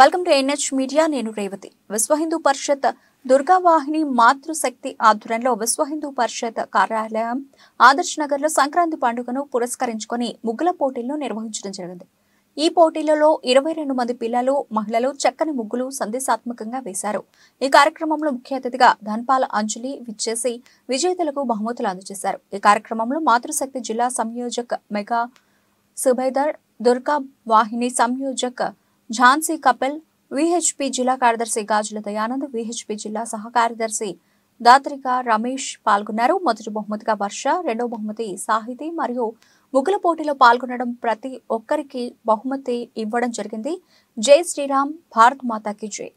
Welcome to NH media. నేను రేవతి. విశ్వ హిందూ పరిషత్ దుర్గావాహిని మాతృశక్తి ఆధ్వర్యంలో విశ్వ హిందూ పరిషత్ కార్యాలయం ఆదర్శ్ నగర్ లో సంక్రాంతి పండుగను పురస్కరించుకొని ముగ్గుల పోటీలను నిర్వహించడం జరిగింది. ఈ పోటీలలో 22 మంది పిల్లలు, మహిళలు చక్కని ముగ్గులు సందేశాత్మకంగా వేశారు. ఈ కార్యక్రమంలో ముఖ్య అతిథిగా ధన్పాల్ అంజలి విచ్చేసి విజేతలకు బహుమతులు అందజేశారు. ఈ కార్యక్రమంలో మాతృశక్తి జిల్లా సంయోజక్ మెగా సుబేదర్, దుర్గా వాహిని సంయోజక్ ఝాన్సీ కపిల్, విహెచ్పి జిల్లా కార్యదర్శి గాజుల దయానంద్, విహెచ్పి జిల్లా సహ కార్యదర్శి దాత్రిక రమేష్ పాల్గొన్నారు. మొదటి బహుమతిగా వర్ష, రెండవ బహుమతి సాహితీ మరియు ముగ్గుల పోటీలో పాల్గొనడం ప్రతి ఒక్కరికి బహుమతి ఇవ్వడం జరిగింది. జై శ్రీరామ్, భారత్ మాతాకి జై.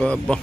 Baba.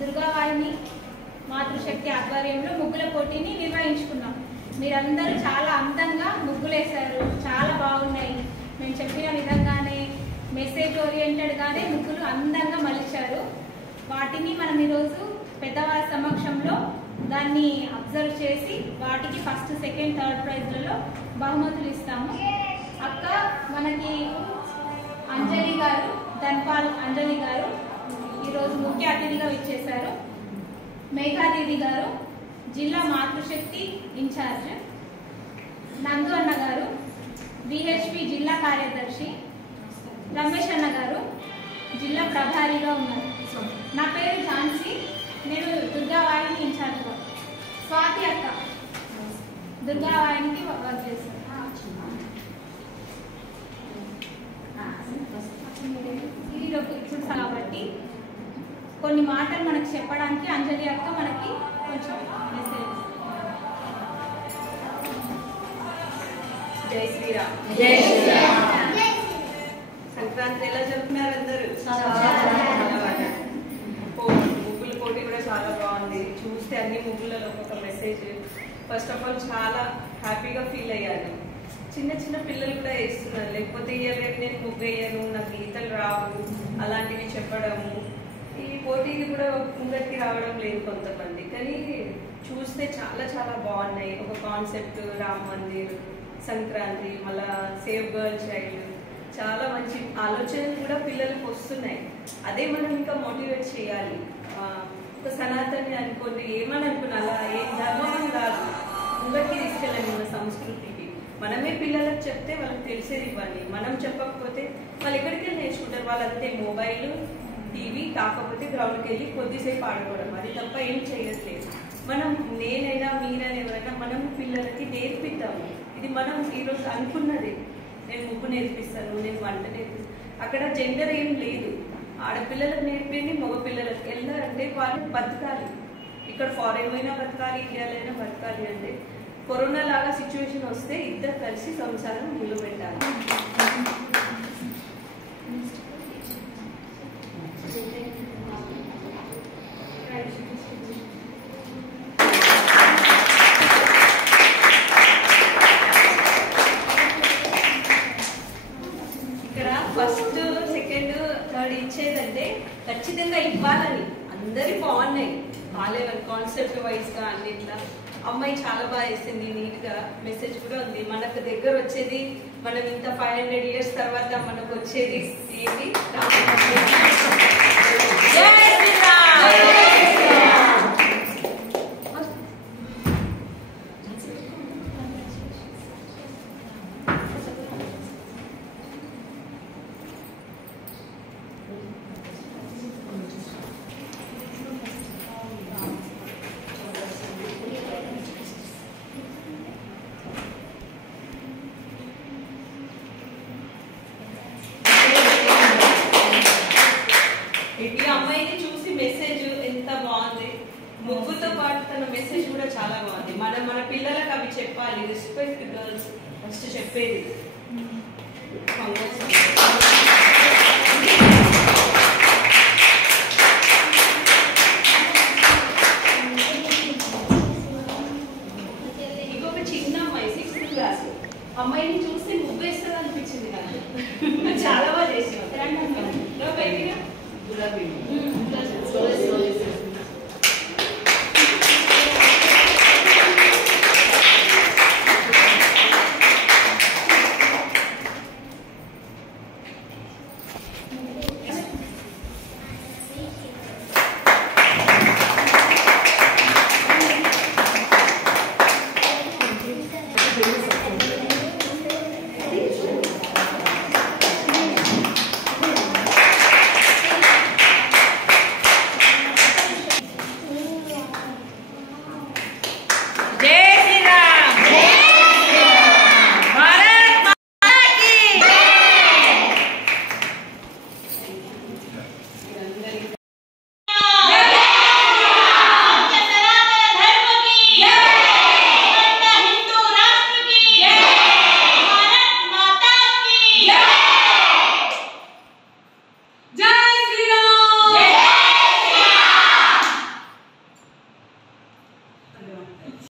దుర్గావాహిని మాతృశక్తి ఆధ్వర్యంలో ముగ్గుల పోటీని నిర్వహించుకున్నాం. మీరందరూ చాలా అందంగా ముగ్గులు వేశారు, చాలా బాగున్నాయి. మేము చెప్పిన విధంగానే మెసేజ్ ఓరియంటెడ్గానే ముగ్గులు అందంగా మలిచారు. వాటిని మనం ఈరోజు పెద్దవారి సమక్షంలో దాన్ని అబ్జర్వ్ చేసి వాటికి ఫస్ట్, సెకండ్, థర్డ్ ప్రైజ్లలో బహుమతులు ఇస్తాము. అక్క మనకి అంజలి గారు, ధన్పాల్ అంజలి గారు ఈరోజు ముఖ్య అతిథిగా విచ్చేశారు. మేఘాదేవి గారు జిల్లా మాతృశక్తి ఇన్ఛార్జ్, నందు అన్న గారు విహెచ్పి జిల్లా కార్యదర్శి, రమేష్ అన్న గారు జిల్లా ప్రభారిగా ఉన్నారు. నా పేరు ఝాన్సీ, నేను దుర్గావాహిని ఇన్ఛార్జ్గా. స్వాతి అక్క దుర్గావాహినికి వర్క్ చేస్తాను. ఇది కాబట్టి కొన్ని మాటలు మనకు చెప్పడానికి అంజలి అక్క మనకి కొంచెం మెసేజ్. జై శ్రీరామ్. జై శ్రీరామ్. సంక్రాంతి ఎలా జరుపుకున్నారు అందరూ? ఫస్ట్ ఆఫ్ ఆల్ చాలా హ్యాపీగా ఫీల్ అయ్యాను. చిన్న చిన్న పిల్లలు కూడా వేస్తున్నారు, లేకపోతే రేపు నేను ముగ్గు వేయను, నాకు గీతలు రావు అలాంటివి చెప్పడము. ఈ పోటీకి కూడా ముందరికి రావడం లేదు కొంతమంది, కానీ చూస్తే చాలా చాలా బాగున్నాయి. ఒక కాన్సెప్ట్ రామ్ మందిర్, సంక్రాంతి, మళ్ళా సేవ్ గర్ల్ చైల్డ్, చాలా మంచి ఆలోచనలు కూడా పిల్లలకు వస్తున్నాయి. అదే మనం ఇంకా మోటివేట్ చేయాలి. ఒక సనాతని అనుకోండి, ఏమని అనుకున్నా అలా ఏం ధర్మం కాదు, ముందరికి తీసుకెళ్ళండి. మన సంస్కృతికి మనమే పిల్లలకు చెప్తే వాళ్ళకి తెలిసేది ఇవ్వండి. మనం చెప్పకపోతే వాళ్ళు ఎక్కడికి నేర్చుకుంటారు? వాళ్ళంతే మొబైల్, టీవీ, కాకపోతే గ్రౌండ్కి వెళ్ళి కొద్దిసేపు ఆడుకోవడం, అది తప్ప ఏం చేయట్లేదు. మనం నేనైనా మీరైనా ఎవరైనా మనం పిల్లలకి నేర్పిద్దాము. ఇది మనం ఈరోజు అనుకున్నది. నేను ముగ్గు నేర్పిస్తాను, నేను వంట నేర్పిస్తాను, అక్కడ జెండర్ ఏం లేదు. ఆడపిల్లలకు నేర్పింది, మగపిల్లలకు వెళ్ళాలంటే వాళ్ళు బతకాలి. ఇక్కడ ఫారెన్ అయినా బతకాలి, ఇండియాలో అయినా బతకాలి. అంటే కరోనా లాగా సిచ్యువేషన్ వస్తే ఇద్దరు కలిసి సంసారం నిలబెట్టాలి. ఇక్కడ ఫస్ట్, సెకండ్, థర్డ్ ఇచ్చేదంటే ఖచ్చితంగా ఇవ్వాలని. అందరి బాగున్నాయి, బాగాలేవని కాన్సెప్ట్ వైజ్ గా అన్నిట్లా. అమ్మాయి చాలా బాగా వేసింది, నీట్ గా మెసేజ్ కూడా ఉంది. మనకు దగ్గర వచ్చేది, మనం ఇంత 500 years తర్వాత మనకు వచ్చేది ఏంటి? ఈ అమ్మాయిని చూసి మెసేజ్ ఎంత బాగుంది. ముగ్గుతో పాటు తన మెసేజ్ కూడా చాలా బాగుంది. మన పిల్లలకు అవి చెప్పాలి. రెస్పెక్ట్ గర్ల్స్ ఫస్ట్ చెప్పేది.